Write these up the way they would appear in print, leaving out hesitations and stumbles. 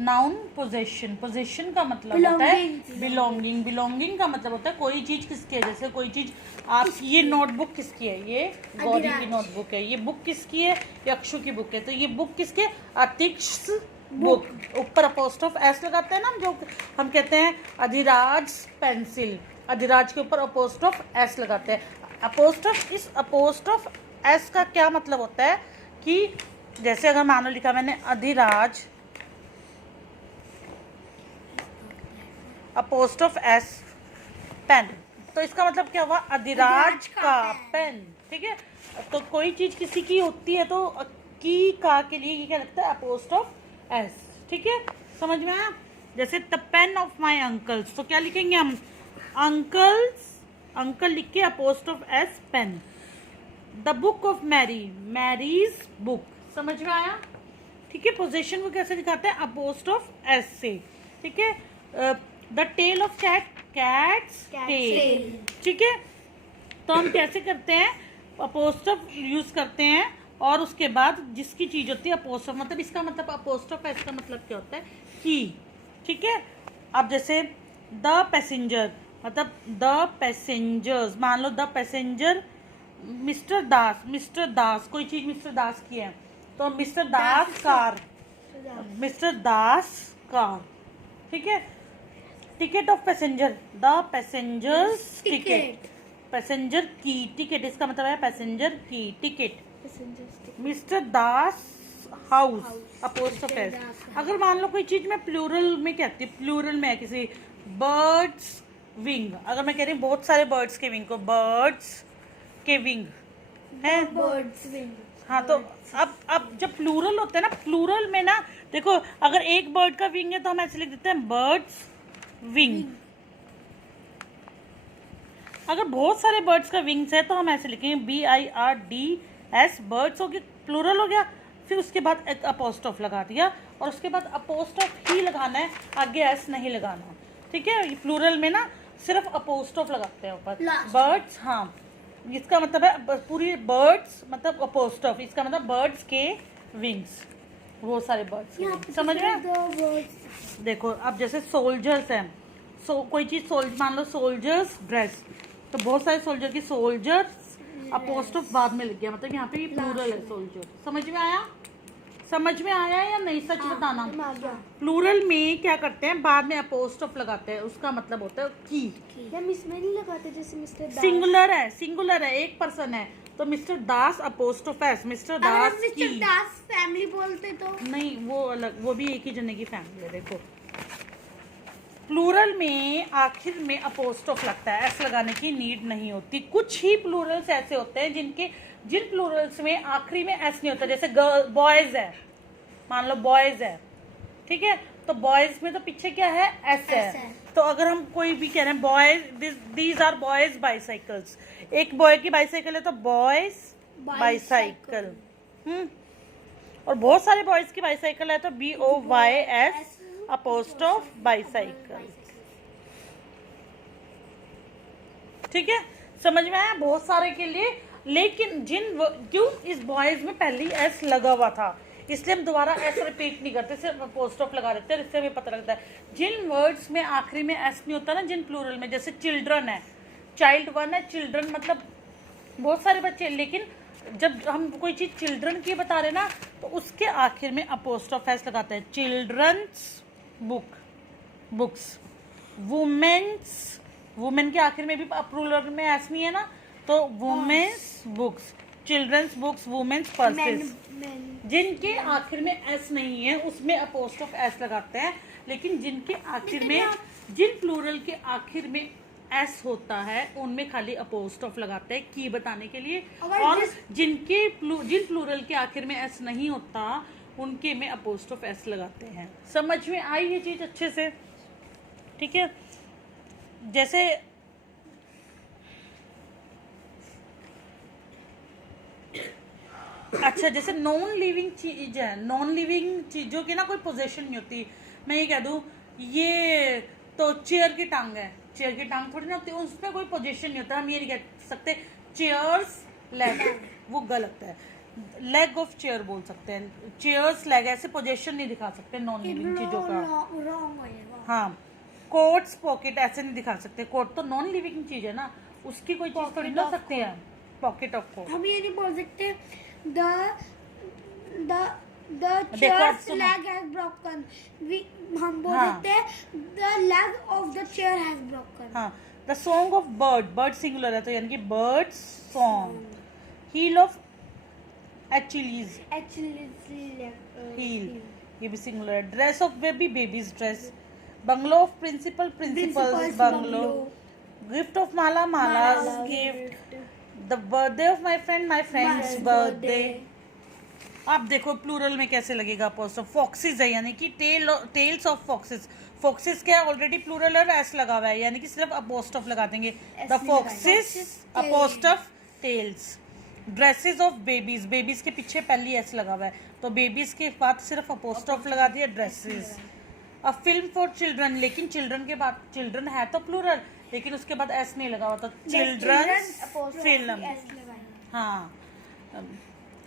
Noun possession, possession का मतलब होता है बिलोंगिंग, बिलोंगिंग का मतलब होता है कोई चीज किसकी है। जैसे कोई चीज आप, ये नोटबुक किसकी है, ये गौरी की नोटबुक है। ये बुक किसकी है, ये अक्षु की बुक है। तो ये बुक किसके, अतिक्ष बुक। ऊपर अपोस्ट्रोफ एस लगाते हैं ना, जो हम कहते हैं अधिराज पेंसिल, अधिराज के ऊपर अपोस्ट्रोफ एस लगाते हैं। अपोस्ट्रोफ, इस अपोस्ट्रोफ एस का क्या मतलब होता है कि जैसे अगर मान लो लिखा मैंने अधिराज अपोस्ट्रोफ एस पेन, तो इसका मतलब क्या हुआ, अधिराज का पेन। ठीक है, तो कोई चीज किसी की होती है तो की का के लिए ये क्या लगता है, अपोस्ट्रोफ एस। ठीक है, समझ में आया। जैसे the pen of my uncles, तो क्या लिखेंगे हम, अंकल्स, अंकल लिख के apostrophe S pen. The book of Mary, Mary's book. समझ में आया। ठीक है, पोजेशन को कैसे दिखाते हैं, अपोस्ट्रोफ एस से। ठीक है, the tail of cat, cat's tail. ठीक है, तो हम कैसे करते हैं, अपोस्ट्रोफ यूज करते हैं और उसके बाद जिसकी चीज होती है अपोस्ट्रोफ, मतलब इसका मतलब अपोस्ट्रोफ है, इसका मतलब क्या होता है, की। ठीक है, अब जैसे द पैसेंजर, मतलब द पैसेंजर्स, मान लो the passenger mister Das, mister Das, कोई चीज मिस्टर दास की है तो mister Das car, mister Das car. ठीक है, ticket of passenger, the passengers ticket, passenger की टिकट, इसका मतलब है पैसेंजर की ticket. Mister Das house, apostrophe S. अगर मान लो कोई चीज मैं प्लूरल में कहती हूँ, प्लूरल में है किसी, बर्ड्स विंग, अगर मैं कह रही हूँ बहुत सारे बर्ड्स के विंग को, बर्ड्स के विंग है, बर्ड्स विंग। हाँ, तो अब जब प्लूरल होते हैं ना, प्लूरल में ना देखो, अगर एक बर्ड का विंग है तो हम ऐसे लिख देते हैं बर्ड्स विंग। अगर बहुत सारे बर्ड्स का विंग्स है तो हम ऐसे लिखेंगे BIRDS, बर्ड्स हो गया, प्लूरल हो गया। फिर उसके बाद एक अपोस्ट्रोफ लगा दिया और उसके बाद अपोस्ट्रोफ ही लगाना है, आगे एस नहीं लगाना। ठीक है, प्लूरल में ना सिर्फ अपोस्ट्रोफ लगाते हैं ऊपर, बर्ड्स। हाँ, इसका मतलब है पूरी बर्ड्स, मतलब अपोस्ट्रोफ, इसका मतलब बर्ड्स के विंग्स, बहुत सारे बर्ड्स। समझ में। देखो अब जैसे सोल्जर्स हैं, कोई चीज सोल्जर, मान लो सोल्जर्स ड्रेस, तो बहुत सारे सोल्जर की, सोल्जर्स अपोस्ट्रोफ बाद में लग गया, मतलब यहाँ पे ये प्लूरल है सोल्जर। समझ में आया, समझ में आया या नहीं, सच बताना। प्लूरल में क्या करते हैं, बाद में अपोस्ट्रोफ लगाते हैं, उसका मतलब होता है की। इसमें नहीं लगाते, जैसे मिस्टर दास, सिंगुलर है, सिंगुलर है, एक पर्सन है तो मिस्टर दास अपोस्ट्रोफ एस, मिस्टर दास की। मिस्टर दास फैमिली बोलते तो नहीं, वो अलग, वो भी एक ही जने की फैमिली है। देखो प्लूरल में आखिर में अपोस्ट्रोफ लगता है, एस लगाने की नीड नहीं होती। कुछ ही प्लूरल्स ऐसे होते हैं जिन प्लूरल्स में आखिरी में एस नहीं होता, जैसे गर्ल, बॉयज है, मान लो बॉयज है। ठीक है, तो बॉयज में तो पीछे क्या है, एस है। तो अगर हम कोई भी कह रहे हैं boys, these are boys bicycles, एक बॉय की बाइसाइकिल है तो बॉयज बाइसाइकिल। और बहुत सारे बॉयज की बाइसाइकिल है तो BOYS अपोस्ट्रोफ बाइसाइकिल। ठीक है, समझ में आया, बहुत सारे के लिए। लेकिन क्यों इस बॉयज में पहले ही एस लगा हुआ था, इसलिए हम दोबारा एस रिपीट नहीं करते, सिर्फ अपोस्ट्रोफ लगा देते हैं। इससे हमें पता लगता है जिन वर्ड्स में आखिरी में एस नहीं होता ना, जिन प्लूरल में, जैसे चिल्ड्रन है, चाइल्ड वन है, चिल्ड्रन मतलब बहुत सारे बच्चे, लेकिन जब हम कोई चीज चिल्ड्रन की बता रहे ना तो उसके आखिर में अपोस्ट्रोफ एस लगाते हैं। Children's book, books. Women's, women के आखिर में भी प्लूरल में एस नहीं है ना, तो women's books, children's books, women's purses. जिनके आखिर में एस नहीं है उसमें अपोस्ट्रोफ एस लगाते हैं, लेकिन जिनके आखिर में, जिन प्लूरल के आखिर में एस होता है उनमें खाली अपोस्ट्रोफ लगाते हैं की बताने के लिए। और जिन प्लूरल के आखिर में एस नहीं होता उनके में अपोस्ट्रोफ एस लगाते हैं। समझ में आई ये चीज अच्छे से। ठीक है, जैसे अच्छा, जैसे नॉन लिविंग चीज है, नॉन लिविंग चीजों की ना कोई पोजीशन नहीं होती। मैं ये कह दूं ये तो चेयर की टांग है, चेयर की टांग थोड़ी ना होती, उसमें कोई पोजीशन नहीं होता। हम ये नहीं कह सकते चेयर्स लेग, वो गलत है। लेग ऑफ चेयर बोल सकते हैं, चेयर्स लेग, ऐसे पोजीशन नहीं दिखा सकते नॉन लिविंग चीजों का। रॉन्ग होएगा। हाँ, कोट्स पॉकेट ऐसे नहीं दिखा सकते, कोट तो नॉन लिविंग चीज है ना, उसकी कोई चीज थोड़ी ना हो सकती है। पॉकेट ऑफ कोट, हम ये नहीं बोल सकते द द देखो, अब चेयर्स सुनो। Leg has broken. हम बोल हाँ। सकते हैं the leg of the chair has broken. हाँ, the song of bird, bird singular है तो यानी कि bird song. Heel of Achilles, heel, ये भी सिंगुलर है। Dress of baby, baby's dress. Bungalow of principal, principal's bungalow. Gift of Mala, Mala's gift. The birthday of my friend, my friend's birthday. आप देखो plural में कैसे लगेगा अपोस्ट्रोफ। फॉक्सिस है यानी कि टेल्स ऑफ फॉक्सिस। फॉक्सिस क्या ऑलरेडी प्लूरल है और एस लगा हुआ है, यानी कि सिर्फ अपोस्ट्रोफ लगा देंगे। The foxes apostrophe tails. Dresses of babies, babies के पीछे पहली एस लगा हुआ है तो बेबीज के बाद सिर्फ अपोस्ट्रोफ लगा दिया dresses. A film for children, लेकिन चिल्ड्रन के बाद, चिल्ड्रन है तो प्लूरल लेकिन उसके बाद एस नहीं लगा हुआ तो चिल्ड्रन फिल्म। हाँ,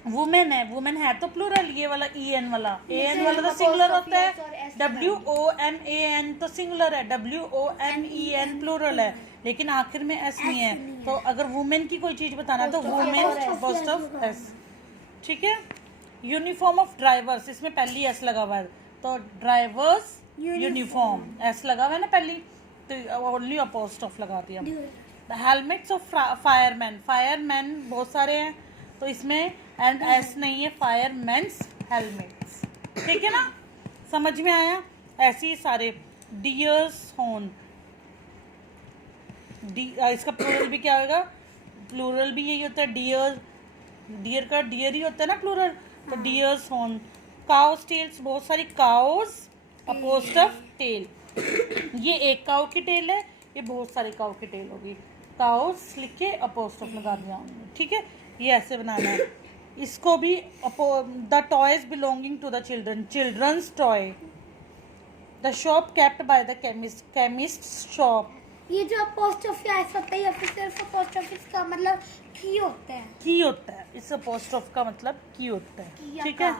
वुमेन है, वुमेन है तो प्लूरल, ये वाला ई एन वाला, ए एन वाला तो सिंगुलर होता है। WOMAN तो सिंगुलर है, WOMEN प्लूरल है, लेकिन आखिर में एस नहीं है। तो अगर वुमेन की कोई चीज बताना है तो वुमेन अपोस्ट्रोफ एस, ठीक है। यूनिफॉर्म ऑफ ड्राइवर्स, इसमें पहली एस लगा हुआ है तो ड्राइवर्स यूनिफॉर्म, एस लगा हुआ है ना पहली तो ओनली अपोस्ट्रोफ लगा दिया। हेलमेट्स ऑफ फायरमैन, फायरमैन बहुत सारे हैं तो इसमें एंड एस नहीं है, फायरमैन्स हेलमेट्स, ठीक है ना, समझ में आया। ऐसे ही सारे। डियर्स हॉर्न, इसका प्लूरल भी क्या होगा, प्लूरल भी यही होता है डियर, डियर का डियर ही होता है ना प्लूरल, तो डियर्स हॉर्न। काउस टेल्स, बहुत सारी काउस अपोस्ट्रोफ टेल, ये एक काउ की टेल है, ये बहुत सारी काउ की टेल होगी। काउस लिख के अपोस्ट्रोफ लगा दिया हमने, ठीक है। ये ऐसे बनाना है। इसको भी the toys belonging to the children, children's toy. The shop kept by the chemist, chemist shop. ये जो अपोस्ट्रोफी ऐसा होता है या फिर सिर्फ अपोस्ट्रोफी का मतलब की होता है? की होता है, इस अपोस्ट्रोफ का मतलब की होता है, ठीक है,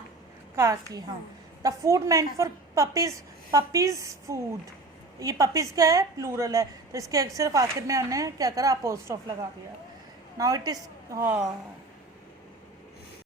का की। हाँ, the food meant for puppies, puppies food, ये पपीज का है प्लूरल है तो इसके सिर्फ आखिर में हमने क्या करा, अपोस्ट्रोफ लगा दिया। नाउ इट इज, हाँ